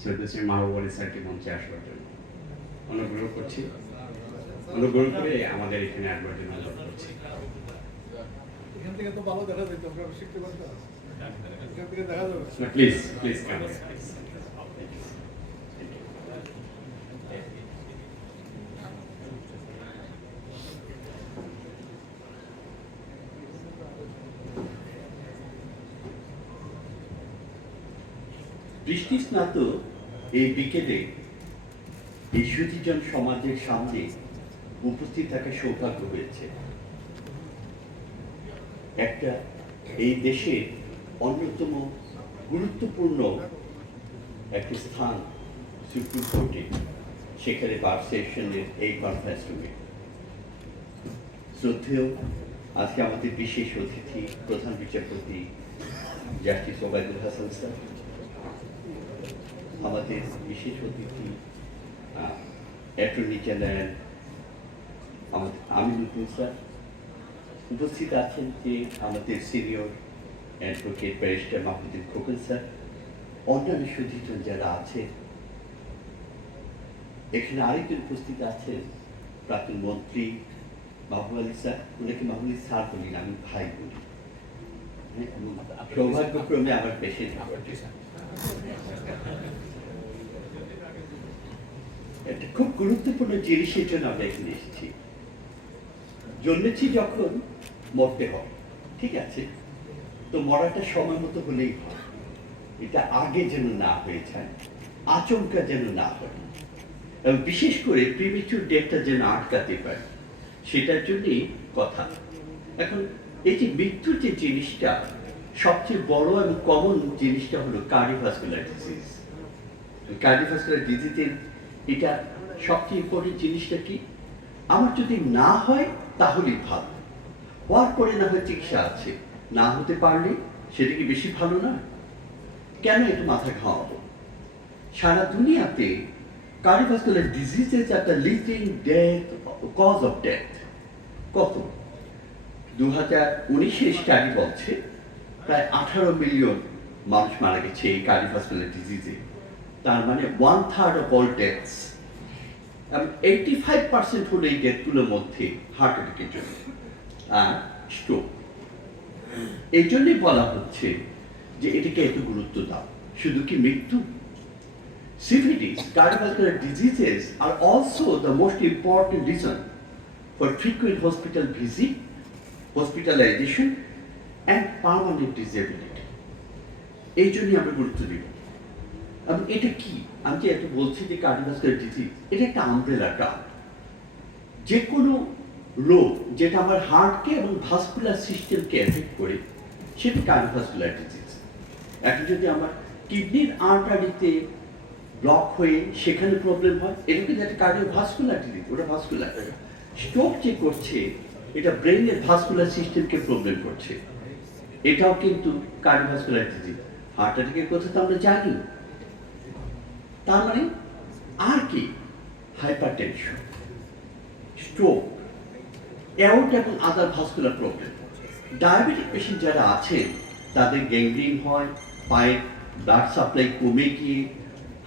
শ্রদ্ধেয় মাহবুব আলী স্যারকে মঞ্চে আসবার জন্য অনুগ্রহ করছি। অনুগ্রহ করে আমাদের এখানে অ্যাডভার্টাইজ অনুরোধ করছি। এখান থেকে তো ভালো দেখা যেত, আমরা শিখতে পারতাম। এখান থেকে দেখা যাবে। Please please come please. বৃষ্টি স্নাত এই বিকেলে এই সুধীজন সমাজের সামনে উপস্থিত থাকা সৌভাগ্য হয়েছে। একটা এই দেশের অন্যতম গুরুত্বপূর্ণ একটি স্থান সুপ্রিম কোর্টে, সেখানে বার সেশনের এই কনফারেন্স রুমে শ্রদ্ধেয় আজকে আমাদের বিশেষ অতিথি প্রধান বিচারপতি জাস্টিস ওবায়দুল হাসান স্যার, আমাদের বিশেষ অতিথি অ্যাটর্নি জেনারেল আমাদের আমিনুদ্দিন স্যার, উপস্থিত আছেন যে আমাদের senior advocate barrister Mahmudul Khokon sir, অন্যান্য সুধীজন যারা আছেন, এখানে আরেকজন উপস্থিত আছেন প্রাক্তন মন্ত্রী মাহবুব আলী স্যার, ওনাকে মাহবুব আলী স্যার বলি না, আমি ভাই বলি, সৌভাগ্যক্রমে আমার পেশে একটা খুব গুরুত্বপূর্ণ জিনিসের জন্য আমরা এখানে এসেছি। জন্মেছি যখন মরতে হয়, ঠিক আছে, তো মরাটা সময় মতো হলেই হয়, এটা আগে যেন না হয়ে যায়, আচমকা যেন না হয়, এবং বিশেষ করে প্রিমেচুর ডেথটা যেন আটকাতে পারে, সেটার জন্যই কথা। এখন এই যে মৃত্যুর যে জিনিসটা, সবচেয়ে বড় এবং কমন জিনিসটা হলো কার্ডিওভাস্কুলার ডিজিজ। কার্ডিওভাস্কুলার ডিজিজের এটা সবচেয়ে ইম্পর্টেন্ট জিনিসটা কি, আমার যদি না হয় তাহলেই ভালো, হওয়ার পরে না হয় চিকিৎসা আছে, না হতে পারলে সেটা কি বেশি ভালো না? কেন একটু মাথা ঘামাবো? সারা দুনিয়াতে কার্ডিওভাস্কুলার ডিজিজেস একটা leading death cause of death কত? 2019 স্টাডি বলছে প্রায় 18 মিলিয়ন মানুষ মারা গেছে এই কার্ডিওভাস্কুলার ডিজিজে। তার মানে 1/3 অফ অল ডেথস, এবং 85% হলো এই ডেথগুলোর মধ্যে হার্ট অ্যাটাকের জন্য আর স্ট্রোক। এই জন্যই বলা হচ্ছে যে এটাকে এত গুরুত্ব দাও। শুধু কি মৃত্যু? সিভিলিটিস, cardiovascular diseases are also the most important reason for frequent hospital visit, hospitalization and permanent disability. এই জন্যই আমরা গুরুত্ব দিব। এবং এটা কি, আমি যে এত বলছি যে কার্ডিওভাস্কুলার ডিজিজ, এটা একটা আমব্রেলা টার্ম। যে কোনো রোগ যেটা আমার হার্টকে এবং ভাস্কুলার সিস্টেমকে এফেক্ট করে, সেটা কার্ডিওভাস্কুলার ডিজিজ। এখন যদি আমার কিডনির আর্টারিতে ব্লক হয়ে সেখানে প্রবলেম হয়, এটাকে যেটা কার্ডিওভাস্কুলার ডিজিজ, ওটা ভাস্কুলার। স্ট্রোক যে করছে, এটা ব্রেনের ভাস্কুলার সিস্টেমকে প্রবলেম করছে, এটাও কিন্তু কার্ডিওভাস্কুলার ডিজিজ। হার্ট অ্যাটাকের কথা তো আমরা জানি। তার মানে আর কি, হাইপারটেনশন, স্ট্রোক, অ্যাওর্ট এবং আদার ভাস্কুলার প্রবলেম। ডায়াবেটিক পেশেন্ট যারা আছেন তাদের গ্যাংগ্রিন হয়, পায়ের ব্লাড সাপ্লাই কমে গিয়ে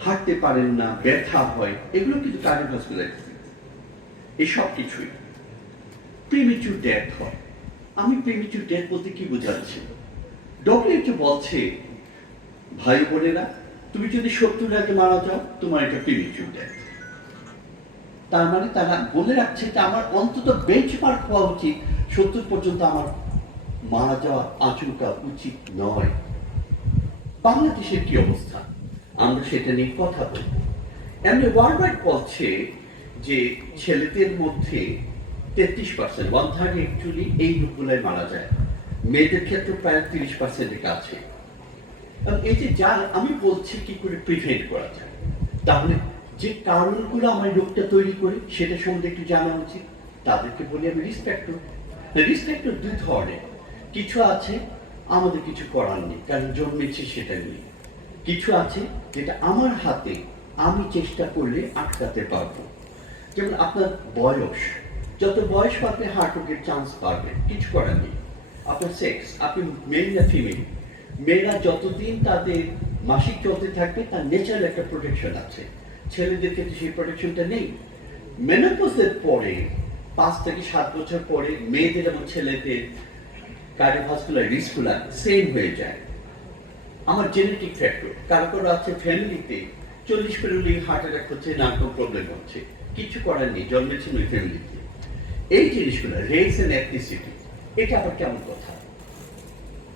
হাঁটতে পারেন না, ব্যথা হয়, এগুলো কিন্তু কার্ডিওভাস্কুলার ডিজিজ। এই সব কিছুই প্রিমেচুর ডেথ হয়। আমি প্রিমেচুর ডেথ বলতে কি বোঝাচ্ছি? ডব্লিউএইচও বলছে, ভাই বোনেরা, তুমি যদি 70 আগে মারা যাও, তোমার এটা প্রিমেচুর ডেথ। তার মানে তারা বলে রাখছে যে আমার অন্তত বেঞ্চমার্ক হওয়া উচিত 70 পর্যন্ত আমার মারা যাওয়া আচমকা উচিত নয়। বাংলাদেশের কি অবস্থা, আমরা সেটা নিয়ে কথা বলব। এমনি ওয়ার্ল্ড ওয়াইড বলছে যে ছেলেদের মধ্যে 33%, 1/3 অ্যাকচুয়ালি এই রোগগুলোয় মারা যায়, মেয়েদের ক্ষেত্রে প্রায় 30%-এর কাছে। এই যে যা আমি বলছি কি করে প্রিভেন্ট করা যায়, তাহলে যে কারণগুলো আমার রোগটা তৈরি করে সেটা সম্বন্ধে একটু জানা উচিত। তাদেরকে বলি আমি রিসপেক্ট। রিসপেক্ট দুই ধরনের, কিছু আছে আমাদের কিছু করার নেই, কারণ জন্মেছে সেটা নিয়ে। কিছু আছে যেটা আমার হাতে, আমি চেষ্টা করলে আটকাতে পারবো। যেমন আপনার বয়স, যত বয়স বাড়বে হার্ট রোগের চান্স বাড়বে, কিছু করার নেই। আপনার সেক্স, আপনি মেল না ফিমেল, মেয়েরা যতদিন তাদের মাসিক চলতে থাকবে, তার ন্যাচারাল একটা প্রোটেকশন আছে। ছেলেদের ক্ষেত্রে সেই প্রোটেকশনটা নেই। মেনোপজের পরে 5 থেকে 7 বছর পরে মেয়েদের এবং ছেলেদের কার্ডিওভাস্কুলার রিস্কগুলো সেম হয়ে যায়। আমার জেনেটিক ফ্যাক্টর, কারো কারো আছে ফ্যামিলিতে 40 পেরোলেই হার্ট অ্যাটাক হচ্ছে, নার্ভাস প্রবলেম হচ্ছে, কিছু করার নেই, জন্মেছেন ওই ফ্যামিলিতে। এই জিনিসগুলো রেস এন্ড এথনিসিটি, এটা আবার কেমন কথা?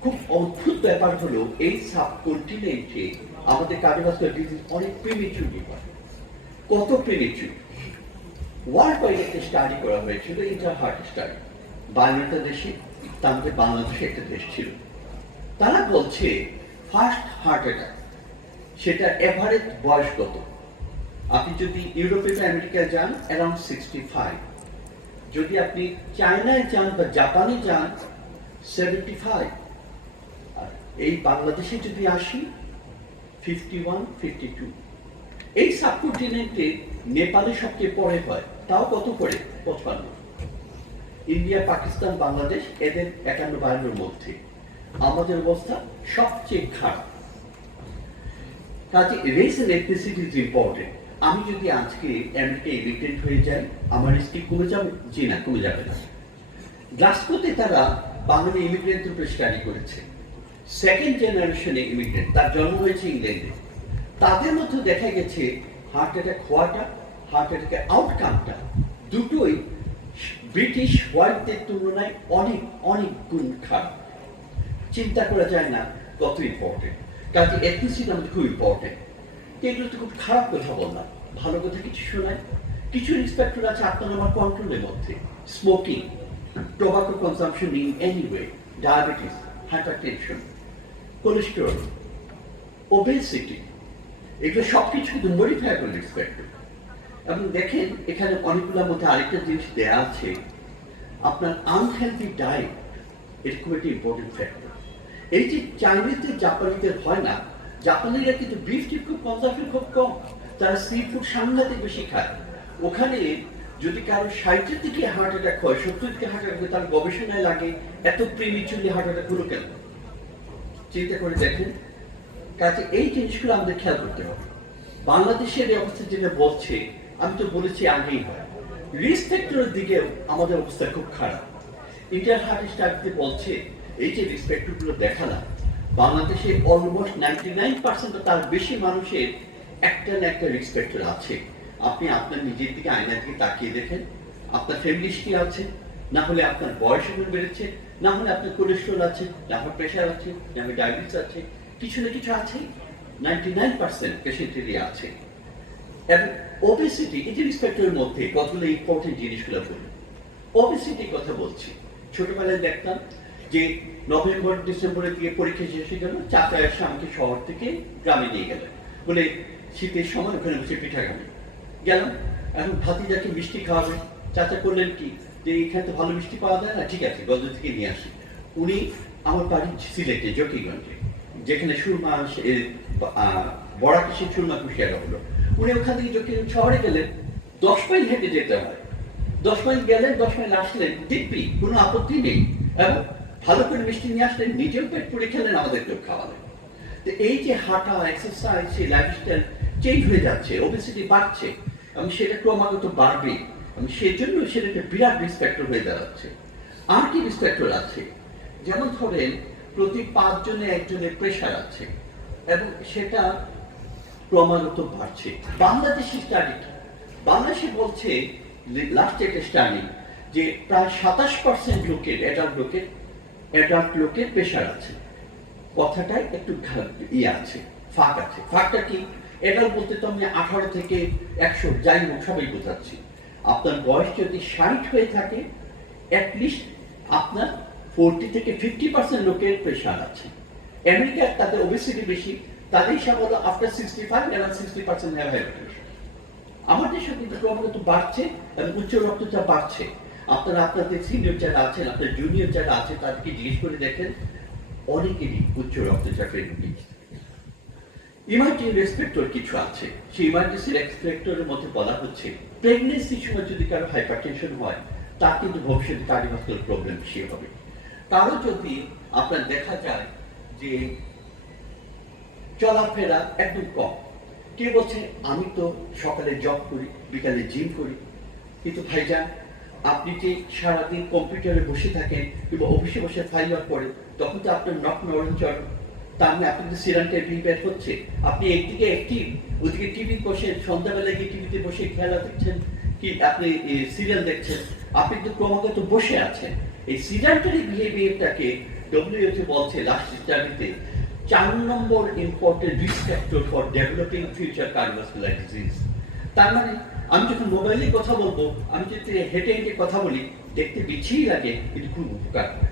খুব অদ্ভুত ব্যাপার হলো এই সাবকন্টিনেন্টে আমাদের কার্ডিওভাস্কুলার ডিজিজ অনেক প্রিমেচুরলি হয়। কত প্রিমেচুর? ওয়ার্ল্ড ওয়াইড একটা স্টাডি করা হয়েছিল, ইন্টার হার্ট স্টাডি, 52টা দেশে, তার মধ্যে বাংলাদেশে একটা দেশ ছিল। তারা বলছে ফার্স্ট হার্ট অ্যাটাক সেটা এভারেজ বয়স কত? আপনি যদি ইউরোপে বা আমেরিকায় যান অ্যারাউন্ড 65, যদি আপনি চায়নায় যান বা জাপানে যান 75, আর এই বাংলাদেশে যদি আসি 51, 52। এই সাবকন্টিনেন্টে নেপালে সবচেয়ে পরে হয়, তাও কত করে? 55। ইন্ডিয়া, পাকিস্তান, বাংলাদেশ এদের 51-52 মধ্যে। আমাদের অবস্থা সবচেয়ে খারাপ। কাজে race and ethnicity is important. আমি যদি আজকে আমেরিকায় ইমিগ্রেন্ট হয়ে যাই, আমার রিস্ক কমে যাবে? জি না, কমে যাবে না। গ্লাসগোতে তারা বাঙালি ইমিগ্রেন্টের উপরে স্টাডি করেছে। সেকেন্ড জেনারেশনে ইমিগ্রেন্ট, তার জন্ম হয়েছে ইংল্যান্ডে, তাদের মধ্যে দেখা গেছে হার্ট অ্যাটাক হওয়াটা, হার্ট অ্যাটাকের আউটকামটা দুটোই ব্রিটিশ হোয়াইটদের তুলনায় অনেক অনেক গুণ খারাপ। চিন্তা করা যায় না কত ইম্পর্টেন্ট। কাজে এথনিসিটি আমাদের খুব ইম্পর্টেন্ট। এগুলো তো খুব খারাপ কথা বললাম, ভালো কথা কিছু শোনায়। কিছু রিসপেক্টর আছে আপনার আমার কন্ট্রোলের মধ্যে। Smoking, tobacco consumption in any way, diabetes, hypertension, cholesterol, obesity, এগুলো সবকিছু কিন্তু মডিফায়াবল রিসপেক্টর। এবং দেখেন এখানে অনেকগুলোর মধ্যে আরেকটা জিনিস দেওয়া আছে, আপনার আনহেলদি ডায়েট, এটা খুব একটা ইম্পর্টেন্ট ফ্যাক্টর। এই যে চাইনিজদের জাপানিদের হয় না, জাপানিরা কিন্তু বিফ টিপ খুব কনজাম্পশন খুব কম, তারা সি ফুড সাংঘাতিক বেশি খায়। ওখানে যদি কারো 60-এর দিকে হার্ট অ্যাটাক হয়, 70-এর দিকে হার্ট অ্যাটাক হয়, তার গবেষণায় লাগে এত প্রিমিচুরলি হার্ট অ্যাটাক হলো কেন? চিন্তা করে দেখেন। কাজে এই জিনিসগুলো আমাদের খেয়াল করতে হবে। বাংলাদেশের এই অবস্থা যেটা বলছে, আমি তো বলেছি আগেই হয়, রিস্ক ফ্যাক্টরের দিকে আমাদের অবস্থা খুব খারাপ। ইন্টার হার্ট স্টাডিতে বলছে এই যে রিস্ক ফ্যাক্টরগুলো দেখালাম, বাংলাদেশে অলমোস্ট 99% তার বেশি মানুষের একটা না একটা রিস্ক ফ্যাক্টর আছে। আপনি আপনার নিজের দিকে আয়নার দিকে তাকিয়ে দেখেন, আপনার ফ্যামিলি হিস্ট্রি আছে, না হলে আপনার বয়স বেড়েছে, না হলে আপনার কোলেস্ট্রল আছে, না হলে প্রেশার আছে, না হলে ডায়াবেটিস আছে, কিছু না কিছু আছে। 99% পেশেন্টেরই আছে। এবং ওবেসিটি, এই যে রিস্ক ফ্যাক্টরের মধ্যে কতগুলো ইম্পর্টেন্ট জিনিসগুলো বলি। ওবেসিটির কথা বলছি, ছোটবেলায় দেখতাম যে নভেম্বর ডিসেম্বরের দিকে পরীক্ষা শেষ হয়ে গেল, চাচা এসে আমাকে শহর থেকে গ্রামে নিয়ে গেলেন, বলে শীতের সময় ওখানে বসে পিঠা খাবে। গেলাম, এখন ভাতিজাকে মিষ্টি খাওয়াবে। চাচা করলেন কি, যে এখানে তো ভালো মিষ্টি পাওয়া যায় না, ঠিক আছে গঞ্জ থেকে নিয়ে আসি। উনি আমার বাড়ি সিলেটে জকিগঞ্জে, যেখানে সুরমা বড়া কিসের সুরমা কুশিয়ারা হলো, উনি ওখান থেকে জকিগঞ্জ শহরে গেলেন, 10 মাইল হেঁটে যেতে হয়। 10 মাইল গেলেন, 10 মাইল আসলেন, দিব্যি, কোনো আপত্তি নেই। এবং ভালো করে মিষ্টি নিয়ে আসলেন, নিজেও পেট পুড়ে খেলেন, আমাদেরকেও খাওয়ালেন। তো এই যে হাঁটা, এক্সারসাইজ, সেই লাইফস্টাইল চেঞ্জ হয়ে যাচ্ছে, ওবেসিটি বাড়ছে এবং সেটা ক্রমাগত বাড়বে এবং সেই জন্য সেটা একটা বিরাট রিস্ক ফ্যাক্টর হয়ে দাঁড়াচ্ছে। আর কি রিস্ক ফ্যাক্টর আছে? যেমন ধরেন প্রতি 5 জনে একজনের প্রেশার আছে এবং সেটা ক্রমাগত বাড়ছে। বাংলাদেশি স্টাডি, বাংলাদেশে বলছে লাস্ট একটা স্টাডি যে প্রায় 27% লোকের অ্যাডাল্ট লোকের প্রেশার আছে। কথাটায় একটু আছে, ফাঁক আছে। ফাঁকটা কি? অ্যাডাল্ট বলতে তো আমি 18 থেকে 100 যাই হোক সবাই বোঝাচ্ছি। আপনার বয়স যদি 60 হয়ে থাকে, অ্যাটলিস্ট আপনার 40 থেকে 50% লোকের প্রেশার আছে। আমেরিকায় তাদের ওবেসিটি বেশি, তাদের হিসাব হলো আফটার 65 around 60% হ্যাভ হাইপারটেনশন। আমার দেশে কিন্তু ক্রমাগত বাড়ছে এবং উচ্চ রক্তচাপ বাড়ছে। আপনারা আপনাদের সিনিয়র যারা আছেন, আপনার জুনিয়র যারা আছে, তাদেরকে জিজ্ঞেস করে দেখেন, অনেকেরই উচ্চ রক্তচাপের রোগী। ইমার্জিং রিস্ক ফ্যাক্টর কিছু আছে, সেই ইমার্জেন্সি রিস্ক ফ্যাক্টরের মধ্যে বলা হচ্ছে প্রেগনেন্সির সময় যদি কারো হাইপারটেনশন হয়, তার কিন্তু ভবিষ্যতে কার্ডিওভাস্কুলার প্রবলেম বেশি হবে। কারো যদি আপনার দেখা যায় যে চলাফেরা একদম কম। কে বলছে আমি তো সকালে জব করি, বিকালে জিম করি, কিন্তু ভাইজান আপনি যে সারাদিন কম্পিউটারে বসে থাকেন কিংবা অফিসে বসে ফাইল ওয়ার্ক করেন, তখন তো আপনার নখ নরম চড়ে, তার মানে আপনার সিরামটা রিপেয়ার হচ্ছে। আপনি একদিকে অ্যাক্টিভ, ওদিকে টিভি বসে সন্ধ্যাবেলা গিয়ে টিভিতে বসে খেলা দেখছেন, কি আপনি সিরিয়াল দেখছেন, আপনি তো ক্রমাগত বসে আছেন। এই সিডেন্টারি বিহেভিয়ারটাকে ডব্লিউএইচও বলছে লাস্ট স্টাডিতে 4 নম্বর important risk factor for developing future cardiovascular disease. তার মানে আমি যখন মোবাইলে কথা বলবো, আমি যদি হেঁটে হেঁটে কথা বলি, দেখতে বিচ্ছিরি লাগে কিন্তু খুব উপকার করে।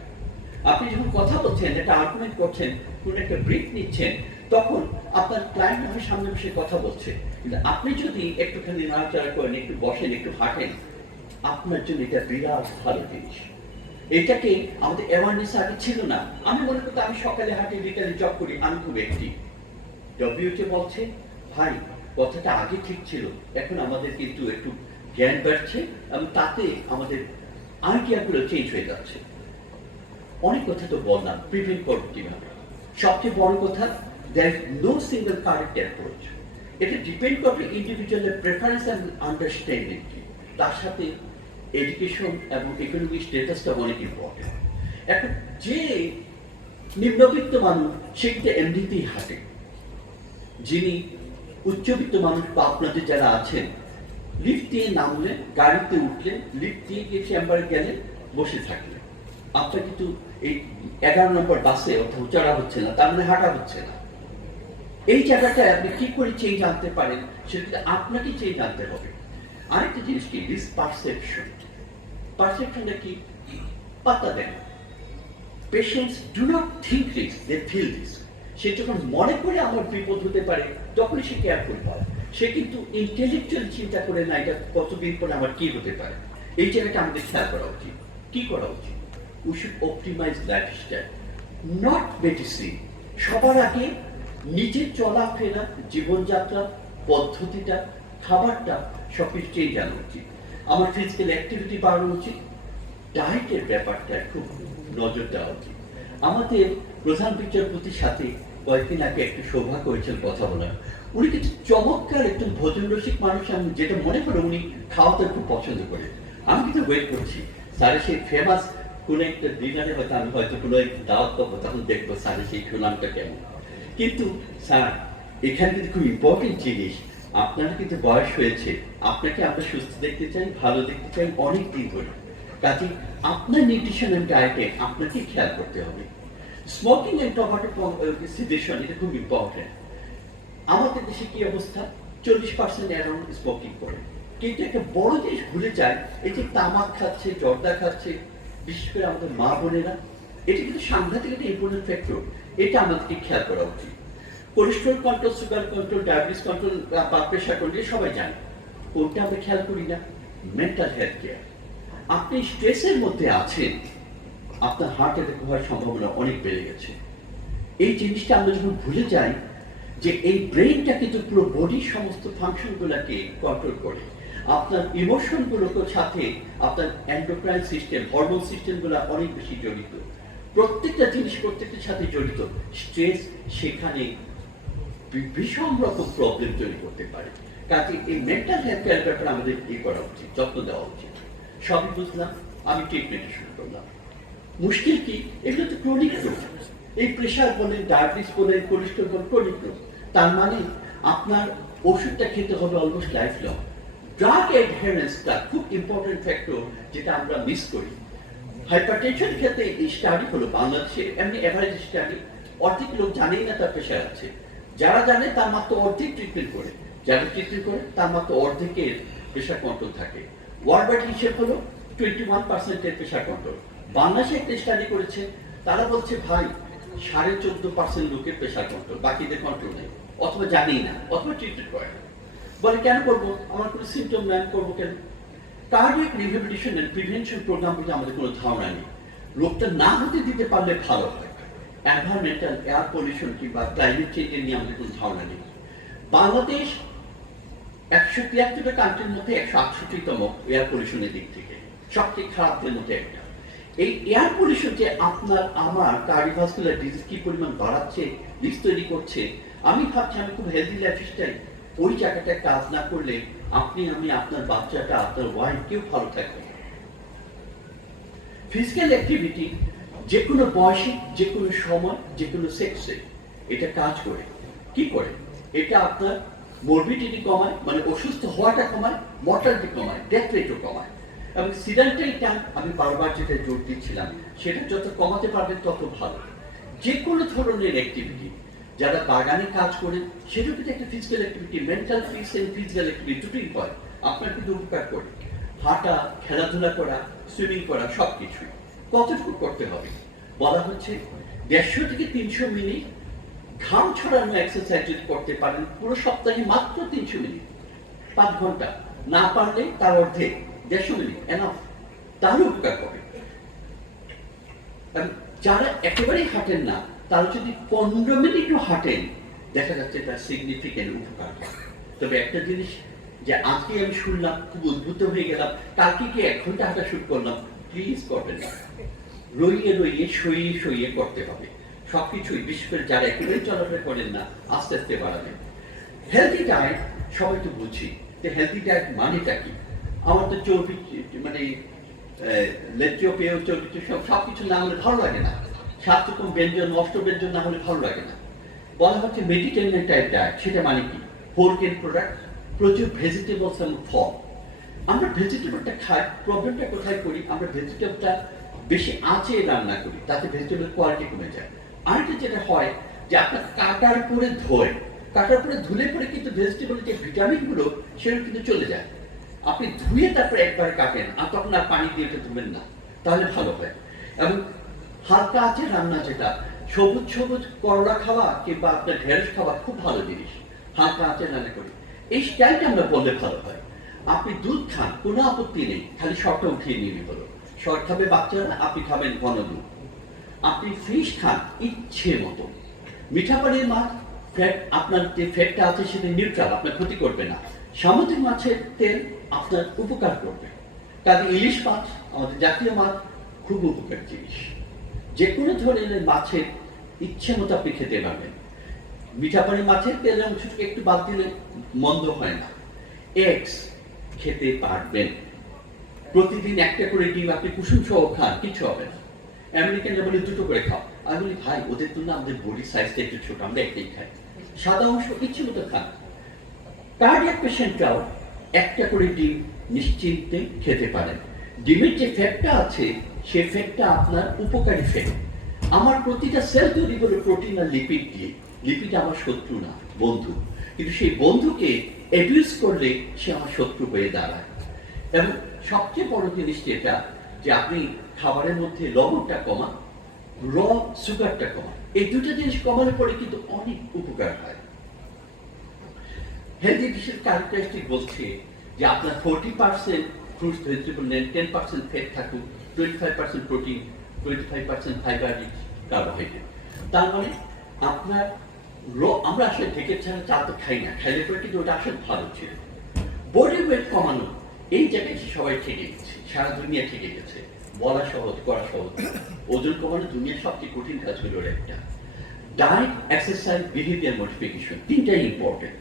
আপনি যখন কথা বলছেন, একটা আর্গুমেন্ট করছেন, কোন একটা ব্রেক নিচ্ছেন, তখন আপনার ক্লায়েন্ট আপনার সামনে বসে কথা বলছে, কিন্তু আপনি যদি একটুখানি নাড়াচাড়া করেন, একটু বসেন, একটু হাঁটেন, আপনার জন্য এটা বিরাট ভালো জিনিস। এটাকে আমাদের অ্যাওয়ারনেস আগে ছিল না। আমি মনে করতাম আমি সকালে হাঁটি, বিকালে জব করি, আমি খুব অ্যাক্টিভ। ডব্লিউএইচও বলছে ভাই কথাটা আগে ঠিক ছিল, এখন আমাদের কিন্তু একটু জ্ঞান বাড়ছে এবং তাতে আমাদের আইডিয়াগুলো চেঞ্জ হয়ে যাচ্ছে। অনেক কথা তো বললাম, প্রিভেন্ট করবো কিভাবে। সবচেয়ে বড় কথা, there is no single correct approach. এটা ডিপেন্ড করবে ইন্ডিভিজুয়ালের প্রেফারেন্স অ্যান্ড আন্ডারস্ট্যান্ডিং কি, তার সাথে এডুকেশন এবং ইকোনমিক স্ট্যাটাসটা অনেক ইম্পর্টেন্ট। এখন যে নিম্নবিত্ত মানুষ সেটা এমনিতেই হাঁটে, যিনি উচ্চবিত্ত মানুষ বা আপনাদের যারা আছেন, লিফট দিয়ে নামলেন, গাড়িতে উঠলেন, লিফট দিয়ে গিয়ে চেম্বারে গেলেন, বসে থাকলেন, আপনার কিন্তু এই 11 নম্বর বাসে অথবা চড়া হচ্ছে না, তার মানে হাঁটা হচ্ছে না। এই জায়গাটায় আপনি কি করে চেঞ্জ আনতে পারেন, সেটা আপনাকে চেঞ্জ আনতে হবে। আরেকটা জিনিস কি, দিস পারসেপশন। পারসেপশনটা কি? পাত্তা দেন। Patients do not think this, they feel this. সে যখন মনে করে আমার বিপদ হতে পারে, তখনই সে কেয়ারফুল হয়। সে কিন্তু ইন্টেলেকচুয়াল চিন্তা করে না, এটা কতদিন পরে আমার কি হতে পারে। এই জায়গাটা আমাদের খেয়াল করা উচিত। কি করা উচিত? We should optimise lifestyle, not medicine. সবার আগে নিজের চলাফেরা, জীবনযাত্রা পদ্ধতিটা, খাবারটা সবকিছু চেঞ্জ আনা উচিত। আমার ফিজিক্যাল অ্যাক্টিভিটি বাড়ানো উচিত, ডায়েটের ব্যাপারটা খুব নজর দেওয়া উচিত। আমাদের প্রধান বিচারপতির সাথে কয়েকদিন আগে একটু সৌভাগ্য হয়েছিল কথা বলার। উনি কিছু চমৎকার একটু ভোজন রসিক মানুষ, আমি যেটা মনে করি উনি খাওয়াতে খুব পছন্দ করে। আমি কিন্তু ওয়েট করছি স্যারের সেই ফেমাস কোনো একটা ডিনারে হয়তো আমি হয়তো কোনো দাওয়াত পাবো, তখন দেখবো স্যারের সেই সুনামটা কেমন। কিন্তু স্যার এখানে কিন্তু খুব ইম্পর্টেন্ট জিনিস, আপনার কিন্তু বয়স হয়েছে, আপনাকে আমরা সুস্থ দেখতে চাই, ভালো দেখতে চাই অনেক দিন ধরে। কাজে আপনার নিউট্রিশন এন্ড ডায়েটে আপনাকে খেয়াল করতে হবে। স্মোকিং এন্ড টবাকো সিডেশন, এটা খুব ইম্পর্টেন্ট। আমাদের দেশে কি অবস্থা, 40% অ্যারাউন্ড স্মোকিং করে, কিন্তু একটা বড় জিনিস ভুলে যায়, এই যে তামাক খাচ্ছে, জর্দা খাচ্ছে, বিশেষ করে আমাদের মা বোনেরা, এটা কিন্তু সাংঘাতিক একটা ইম্পর্টেন্ট ফ্যাক্টর। এটা আমাদেরকে খেয়াল করা উচিত। Cholesterol control, sugar control, diabetes control বা প্রেশার কন্ট্রোল সবাই জানে, কোনটা আমরা খেয়াল করি না? Mental health care. আপনি স্ট্রেসের মধ্যে আছেন, আপনার হার্ট অ্যাটাক হওয়ার সম্ভাবনা অনেক বেড়ে গেছে। এই জিনিসটা আমরা যখন ভুলে যাই যে এই ব্রেনটা কিন্তু পুরো বডির সমস্ত ফাংশনগুলোকে কন্ট্রোল করে, আপনার ইমোশনগুলোর সাথে আপনার এন্ডোক্রাইন সিস্টেম, হরমোন সিস্টেমগুলো অনেক বেশি জড়িত। প্রত্যেকটা জিনিস প্রত্যেকটার সাথে জড়িত। স্ট্রেস সেখানে ভীষণ রকম প্রবলেম তৈরি করতে পারে। কাজে এই মেন্টাল হেলথ কেয়ার ব্যাপারে আমাদের করা উচিত, যত্ন দেওয়া উচিত। সবই বুঝলাম, আমি ট্রিটমেন্টে শুরু করলাম। মুশকিল কি, এগুলো তো ক্রনিক রোগ। এই প্রেশার বলেন, ডায়াবেটিস বলেন, কোলেস্ট্রল বলেন, ক্রনিক রোগ। তার মানে আপনার ওষুধটা খেতে হবে অলমোস্ট লাইফ লং। ড্রাগ অ্যাডহেরেন্সটা খুব ইম্পর্টেন্ট ফ্যাক্টর, যেটা আমরা মিস করি। হাইপারটেনশন ক্ষেত্রে এই স্টাডি হলো বাংলাদেশে এমনি এভারেজ স্টাডি, অর্ধেক লোক জানেই না তার প্রেশার আছে। যারা জানে তার মাত্র অর্ধেক ট্রিটমেন্ট করে, যারা ট্রিটমেন্ট করে তার মাত্র অর্ধেকের প্রেশার কন্ট্রোল থাকে। ওয়ার্ল্ড হিসেব হলো 21% প্রেশার কন্ট্রোল। বাংলাদেশে একটা স্টাডি করেছে, তারা বলছে ভাই 14.5% লোকের প্রেশার কন্ট্রোল, বাকিদের কন্ট্রোল নেই, অথবা জানেই না, অথবা ট্রিটমেন্ট করে না। বলে কেন করবো, আমার কোনো সিমটম নাই, করবো কেন? Cardiac rehabilitation and prevention programme বলে আমাদের কোনো ধারণা নেই। রোগটা না হতে দিতে পারলে ভালো হয়। এনভায়রনমেন্টাল, এয়ার পলিউশন কিংবা ক্লাইমেট চেঞ্জের নিয়ে আমাদের কোনো ধারণা নেই। বাংলাদেশ 173টা কান্ট্রির মধ্যে 168তম এয়ার পলিউশনের দিক থেকে, সবচেয়ে খারাপদের মধ্যে একটা। এই এয়ার পলিউশন যে আপনার আমার কার্ডিওভাস্কুলার ডিজিজ কি পরিমাণ বাড়াচ্ছে, রিস্ক তৈরি করছে, আমি ভাবছি আমি খুব হেলদি লাইফস্টাইল, ওই জায়গাটায় কাজ না করলে আপনি, আমি, আপনার বাচ্চাটা, আপনার ওয়াইফ কেউ ভালো থাকবে না। ফিজিক্যাল অ্যাক্টিভিটি যে কোনো বয়সে, যে কোনো সময়, যে কোনো সেক্সে এটা কাজ করে। কি করে? এটা আপনার মরবিডিটি কমায়, মানে অসুস্থ হওয়াটা কমায়, মর্টালিটি কমায়, ডেথ রেটও কমায়। এবং সিডেন্টারি টাইম আমি বারবার যেটা জোর দিচ্ছিলাম, সেটা যত কমাতে পারবেন তত ভালো। যে কোনো ধরনের অ্যাক্টিভিটি, যারা বাগানে কাজ করেন সেটাও কিন্তু একটা physical activity, mental peace and physical activity দুটোই হয়, আপনার কিন্তু উপকার করে। হাঁটা, খেলাধুলা করা, সুইমিং করা, সব কিছুই। কতটুকু করতে হবে? বলা হচ্ছে 150 থেকে 300 মিনিট ঘাম ছড়ানো এক্সারসাইজ যদি করতে পারেন পুরো সপ্তাহে মাত্র 300 মিনিট, 5 ঘন্টা, না পারলে তার অর্ধেক 150 মিনিট এনাফ, তাহলে উপকার হবে। যারা একেবারেই হাঁটেন না, তারা যদি 15 মিনিটও হাঁটেন, দেখা যাচ্ছে তার সিগনিফিকেন্ট উপকার হয়। তবে একটা জিনিস যে আজকে আমি শুনলাম, খুব উদ্ভূত হয়ে গেলাম, কালকে কি 1 ঘন্টা হাঁটা শুরু করলাম, প্লিজ করবেন না। রইয়ে রইয়ে, সইয়ে সইয়ে করতে হবে সবকিছুই, বিশেষ করে যারা একেবারেই চলাফেরা করেন না, আস্তে আস্তে বাড়াবেন। হেলদি ডায়েট সবাই তো বুঝি, যে হেলদি ডায়েট মানেটা কি? আমার তো চর্বি, মানে লেট্রিও পেয়, চর্বি সবকিছু না হলে ভালো লাগে না, 7 রকম ব্যঞ্জন, 8 ব্যঞ্জন না হলে ভালো লাগে না। বলা হচ্ছে মেডিটেরিয়ান টাইপ ডায়েট, সেটা মানে কি? হোল গ্রেন প্রোডাক্ট, প্রচুর ভেজিটেবলস এবং ফল। আমরা ভেজিটেবলটা খাই, প্রবলেমটা কোথায় করি? আমরা ভেজিটেবলটা বেশি আঁচে রান্না করি, তাতে ভেজিটেবল কোয়ালিটি কমে যায়। আরেকটা যেটা হয় যে আপনার কাটার পরে ধোয়, কাটার পরে ধুলে পরে কিন্তু ভেজিটেবলের যে ভিটামিনগুলো সেগুলো কিন্তু চলে যায়। আপনি ধুয়ে তারপরে একবারে কাটেন, আর তখন আর পানি দিয়ে ওটা ধুবেন না, তাহলে ভালো হয়। এবং হালকা আঁচে রান্না, যেটা সবুজ সবুজ করলা খাওয়া কিংবা আপনার ঢেঁড়স খাওয়া খুব ভালো জিনিস, হালকা আঁচে রান্না করি। এই স্টাইলটা আমরা বললে ভালো হয়। আপনি দুধ খান, কোনো আপত্তি নেই, খালি শর্টটা উঠিয়ে নিয়ে হলো। শর্ট খাবে বাচ্চারা, আপনি খাবেন ঘন দুধ। আপনি ফিশ খান ইচ্ছে মতো। মিঠা পানির মাছ, ফ্যাট, আপনার যে ফ্যাটটা আছে সেটা নিউট্রাল, আপনার ক্ষতি করবে না। সামুদ্রিক মাছের তেল আপনার উপকার করবে। কাজে ইলিশ মাছ আমাদের জাতীয় মাছ, খুব উপকার জিনিস। যে কোনো ধরনের মাছের ইচ্ছে মতো আপনি খেতে পারবেন। মিঠা পানির মাছের তেলের অংশটাকে একটু বাদ দিলে মন্দ হয় না। এগস খেতে পারবেন, প্রতিদিন 1টা করে ডিম আপনি কুসুম সহ খান, কিছু হবে না। আমেরিকানরা বলে 2টো করে খাও, আমি বলি ভাই ওদের তুলনায় আমাদের বডি সাইজটা একটু ছোট, আমরা একটাই খাই। সাদা অংশ ইচ্ছে মতো খান। কার্ডিয়াক পেশেন্টরাও 1টা করে ডিম নিশ্চিন্তে খেতে পারেন। ডিমের যে ফ্যাটটা আছে, সেই ফ্যাটটা আপনার উপকারী ফ্যাট। আমার প্রতিটা সেল তৈরি করে প্রোটিন আর লিপিড দিয়ে। লিপিড আমার শত্রু না, বন্ধু। কিন্তু সেই বন্ধুকে অ্যাবিউজ করলে সে আমার শত্রু হয়ে দাঁড়ায়। এবং সবচেয়ে বড় জিনিস যেটা, যে আপনি খাবারের মধ্যে লবণটা কমান, র সুগারটা কমান। এই 2টা জিনিস কমানোর পরে কিন্তু অনেক উপকার হয়। হেলদি ডিশের ক্যারেক্টারিস্টিক বলছে যে আপনার 40% ফ্রুটস ভেজিটেবল নেন, 10% ফ্যাট থাকুক, 25% প্রোটিন, 25% ফাইবার রিচ কার্বোহাইড্রেট। তার মানে আপনার আমরা আসলে ঢেকে ছাড়া চা তো খাই না, খাইলে পরে কিন্তু ওটা আসলে ভালো ছিল। বডি ওয়েট কমানো, এই জায়গায় সবাই ঠেকে গেছে, সারা দুনিয়া ঠেকে গেছে। বলা সহজ, করা সহজ। ওজন কমানো দুনিয়ার সবচেয়ে কঠিন কাজগুলোর একটা। ডায়েট, এক্সারসাইজ, বিহেভিয়ার মডিফিকেশন, 3টাই ইম্পর্টেন্ট।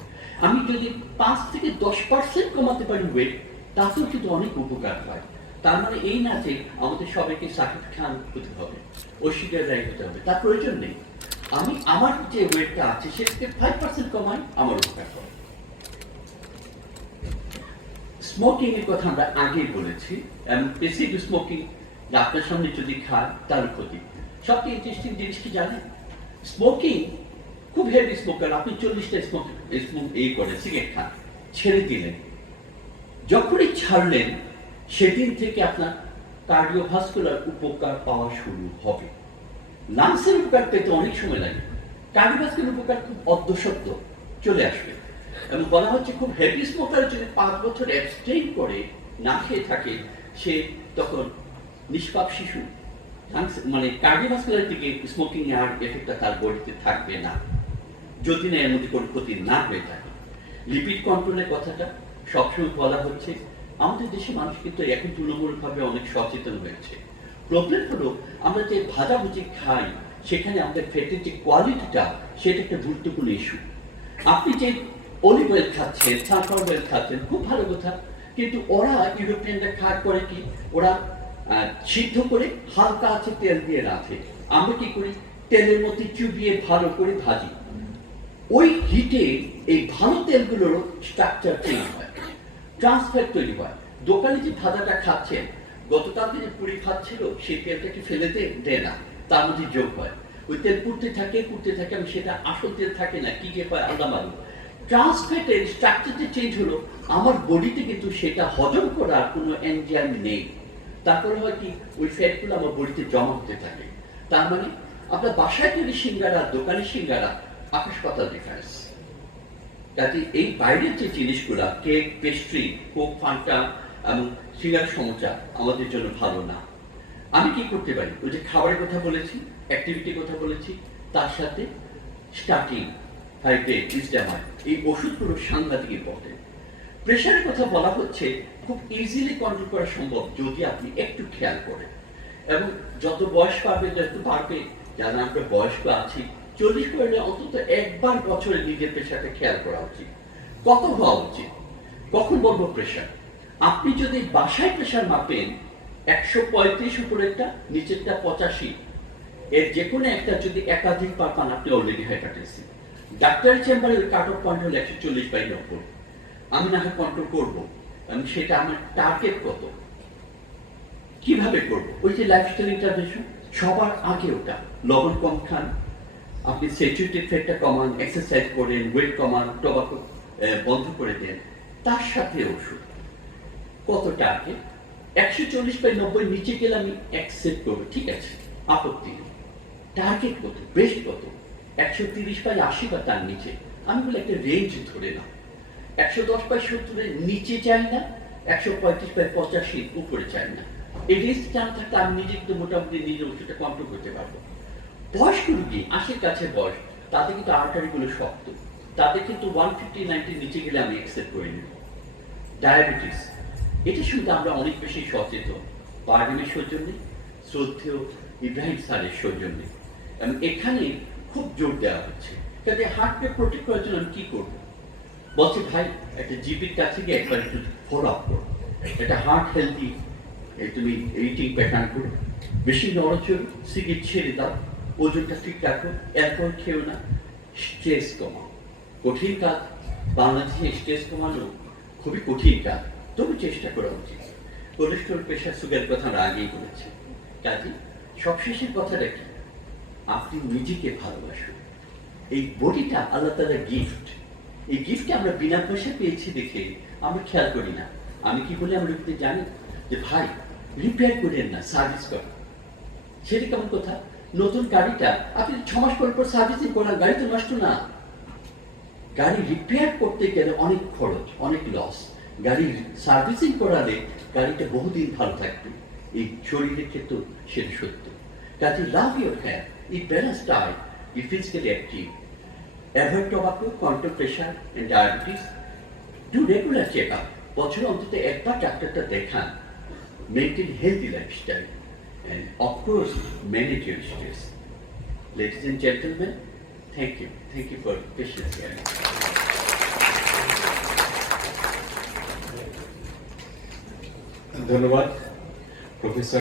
আমি যদি 5 থেকে 10% কমাতে পারি ওয়েট, তাতেও কিন্তু অনেক উপকার হয়। তার মানে এই না যে আমাদের সবাইকে সাকিব খান হতে হবে, ঐশ্বরিয়া রায় হতে হবে, তার প্রয়োজন নেই। আমি আমার যে ওয়েটটা আছে সেটাকে 5% কমাই, আমার উপকার করে। স্মোকিং এর কথা আমরা আগেই বলেছি, এবং পেসিভ স্মোকিং আপনার সামনে যদি খান তার ক্ষতি। সবচেয়ে ইন্টারেস্টিং জিনিস কি জানেন? স্মোকিং, খুব হেভি স্মোকার, আপনি 40টা সিগারেট খান, ছেড়ে দিলেন। যখনই ছাড়লেন সেদিন থেকে আপনার কার্ডিওভাস্কুলার উপকার পাওয়া শুরু হবে। লাংসের উপকার পেতে অনেক সময় লাগে, কার্ডিওভাস্কুলার উপকার খুব অর্ধসত্য চলে আসবে। এবং বলা হচ্ছে খুব হেভি স্মোকার যদি 5 বছর অ্যাবস্টেইন করে না খেয়ে থাকে, সে তখন নিষ্পাপ শিশু। মানে কার্ডিওভাস্কুলার দিকে স্মোকিং আর এফেক্টটা তার বডিতে থাকবে না, যদি না এর মধ্যে কোনো ক্ষতি না হয়ে থাকে। লিপিড কন্ট্রোলের কথাটা সবসময় বলা হচ্ছে। আমাদের দেশে মানুষ কিন্তু এখন তুলনামূলকভাবে অনেক সচেতন হয়েছে। প্রবলেম হলো আমরা যে ভাজাভুজি খাই, সেখানে আমাদের ফ্যাটের যে কোয়ালিটিটা, সেটা একটা গুরুত্বপূর্ণ ইস্যু। আপনি যে অলিভ অয়েল খাচ্ছেন, সানফ্লাওয়ার অয়েল খাচ্ছেন, খুব ভালো কথা, কিন্তু ওরা ইউরোপিয়ানরা খাওয়ার পরে কি, ওরা সিদ্ধ করে হালকা আছে তেল দিয়ে রাখে। আমরা কি করি, তেলের মধ্যে চুবিয়ে ভালো করে ভাজি। ওই হিটে এই ভালো তেলগুলোর স্ট্রাকচার চেঞ্জ হয়, ট্রান্সফার তৈরি হয়। দোকানে যে ভাজাটা খাচ্ছেন, গতকালকে যে পুরি খাচ্ছিল, সেই তেলটাকে ফেলে দেয় না, তার মধ্যে যোগ হয়। ওই তেল পুড়তে থাকে, আমি সেটা আসল তেল থাকে না, কি যে হয় আলাদা মালুম। ট্রান্সফ্যাটের স্ট্রাকচারটা চেঞ্জ হলো, আমার বডিতে কিন্তু সেটা হজম করার কোনো এনজাইম নেই। তারপরে হয় কি, ওই ফ্যাটগুলো আমার বডিতে জমা হতে থাকে। তার মানে আপনার বাসায় তৈরি সিঙ্গারা, দোকানের সিঙ্গারা, আকাশ পাতাল ডিফারেন্স। কাজে এই বাইরের যে জিনিসগুলা, কেক, পেস্ট্রি, কোক, ফান্টা এবং সিঙ্গারা, সমোসা আমাদের জন্য ভালো না। আমি কি করতে পারি, ওই যে খাবারের কথা বলেছি, অ্যাক্টিভিটির কথা বলেছি, তার সাথে স্টার্টিং হাইড্রেট, হিস্টামাইন, এই ওষুধগুলো সাংঘাতিক ইম্পর্টেন্ট। প্রেশারের কথা বলা হচ্ছে, খুব ইজিলি কন্ট্রোল করা সম্ভব যদি আপনি একটু খেয়াল করেন। এবং যত বয়স পাবে, যত বাড়বে, যারা আমরা বয়স্ক আছি, 40 করলে অন্তত একবার বছরে নিজের প্রেশারটা খেয়াল করা উচিত। কত হওয়া উচিত, কখন বলবো প্রেশার? আপনি যদি বাসায় প্রেশার মাপেন, 135 উপরেরটা, নিচেরটা 85, এর যে কোনো একটা যদি একাধিক পান, আপনি অলরেডি হাইপারটেনসিভ। ডাক্তারের চেম্বারে ওই কাট অফ পয়েন্ট হলো 140/90। আমি না হয় কন্ট্রোল করবো, আমি সেটা আমার টার্গেট কত, কিভাবে করবো? ওই যে লাইফস্টাইল ইন্টারভেনশন, সবার আগে ওটা। লবণ কম খান, আপনি স্যাচুরেটেড ফ্যাটটা কমান, এক্সারসাইজ করেন, ওয়েট কমান, টোবাকো বন্ধ করে দেন, তার সাথে ওষুধ। কত টার্গেট? 140/90 নিচে গেলে আমি অ্যাকসেপ্ট করবো, ঠিক আছে, আপত্তি নেই। টার্গেট কত, বেস্ট কত? 130/80 বা তার নিচে। আমি বলি একটা রেঞ্জ ধরে নাও, 110/70 নিচে চাই না, 135/85 উপরে চাই না। এই রেঞ্জ জানা থাকলে আমি নিজে কিন্তু মোটামুটি নিজের ওষুধটা কন্ট্রোল করতে পারবো। বয়স্ক রুগী, 80-র কাছে বয়স, তাদের কিন্তু আর্টারিগুলো শক্ত, তাদের কিন্তু 150/90 নিচে গেলে আমি অ্যাকসেপ্ট করে নেব। ডায়াবেটিস, এটা শুনতে আমরা অনেক বেশি সচেতন, পারভীনের সৌজন্যে, শ্রদ্ধেয় ইব্রাহিম স্যারের সৌজন্যে, এবং এখানে খুব জোর দেওয়া হচ্ছে। কাজে হার্টকে প্রোটেক্ট করার জন্য আমি কি করবো? বলছে ভাই, একটা জিপির কাছে গিয়ে একবার একটু ফলো আপ করো, একটা হার্ট হেলদি তুমি ইটিং প্যাটার্ন করো, বেশি নড়চড়, সিগারেট ছেড়ে দাও, ওজনটা ঠিক রাখো, অ্যালকোহল খেও না, স্ট্রেস কমাও। কঠিন কাজ, বাংলাদেশে স্ট্রেস কমানো খুবই কঠিন কাজ, তবু চেষ্টা করা উচিত। কোলেস্ট্রল, প্রেশার, সুগারের কথা আমরা আগেই বলেছি। কাজে সবশেষের কথাটা কি, আপনি নিজেকে ভালোবাসুন। এই বডিটা আল্লাহ তাআলার গিফট। এই গিফটকে আমরা বিনা পয়সা পেয়েছি দেখে আমরা খেয়াল করি না। আমি কি বলি, আমরা লোকদের জানি যে ভাই রিপেয়ার করেন না, সার্ভিস করেন। সেটা কেমন কথা? নতুন গাড়িটা আপনি 6 মাস পর সার্ভিসিং করান, গাড়ি তো নষ্ট না। গাড়ি রিপেয়ার করতে গেলে অনেক খরচ, অনেক লস। গাড়ি সার্ভিসিং করালে গাড়িটা বহুদিন ভালো থাকবে। এই শরীরের ক্ষেত্রে সেটা সত্য। কাজে লাভ ইউর হেয়ার, এই ব্যালেন্স ডায়েট, এই physically active, avoid tobacco, control pressure and diabetes, do regular check up, বছরে অন্তত একবার ডাক্তারটা দেখান, maintain healthy lifestyle, and of course manage your stress. Ladies and gentlemen, thank you for patience here. ধন্যবাদ professor